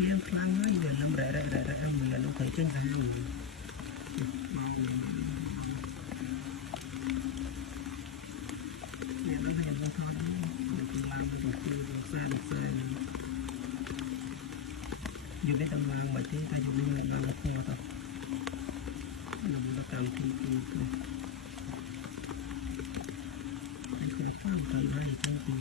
thiên khlang ấy về năm rẻ mình là nó thấy trên giá nhiều mau nè nó hay là thôi được làm được xe dùng cái tầm làm vậy thế ta dùng cái làm nó khô thôi mình đã cầm thì không thấy hay trong thì